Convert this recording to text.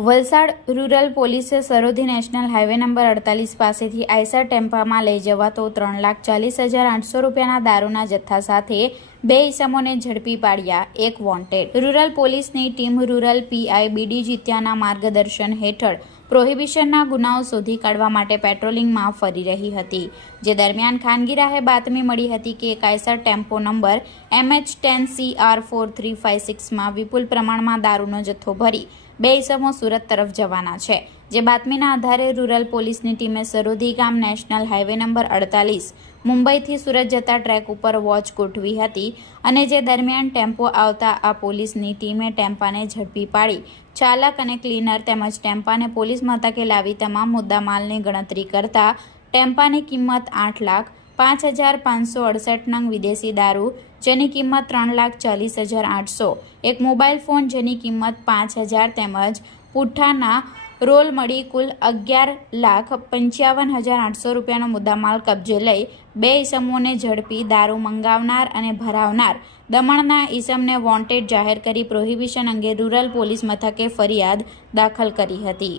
Valsad rural પોલીસે Sarodi national highway number 48 પાસેથી Eicher ટેમ્પામાં લઈ જવાતો 3,40,800 રૂપિયાના દારૂના જથ્થા સાથે બે ઇસમોને ઝડપી પાડ્યા. એક વોન્ટેડ. રૂરલ પોલીસની ટીમ રૂરલ પીઆઈ બીડી જીત્યાના માર્ગદર્શન હેઠળ પ્રોહિબિશનના ગુનાઓ શોધી કાઢવા માટે પેટ્રોલિંગમાં ફરી રહી હતી. જે દરમિયાન ખાનગી રાહે બાતમી મળી હતી કે એક આઈસર ટેમ્પો નંબર MH10CR4356માં વિપુલ પ્રમાણમાં દારૂનો જથ્થો ભરી બે ઇસમો સુરત તરફ જવાના છે. જે બાતમીના આધારે રૂરલ પોલીસની ટીમે સરોદી ગામ નેશનલ હાઈવે નંબર 48 મુંબઈથી સુરત જતા ટ્રેક ઉપર વોચ ગોઠવી હતી અને જે દરમિયાન ટેમ્પો આવતા આ પોલીસની ટીમે ટેમ્પાને ઝડપી પાડી ચાલક અને ક્લીનર તેમજ ટેમ્પાને પોલીસ મથકે લાવી તમામ મુદ્દામાલની ગણતરી કરતા ટેમ્પાની કિંમત 8,05,568 નંગ વિદેશી દારૂ જેની કિંમત 3,40,800, એક મોબાઈલ ફોન જેની કિંમત 5,000 તેમજ પુઠ્ઠાના રોલ મળી કુલ 11,55,800 રૂપિયાનો મુદ્દામાલ કબજે લઈ બે ઇસમોને ઝડપી દારૂ મંગાવનાર અને ભરાવનાર દમણના ઇસમને વોન્ટેડ જાહેર કરી પ્રોહિબિશન અંગે રૂરલ પોલીસ મથકે ફરિયાદ દાખલ કરી હતી.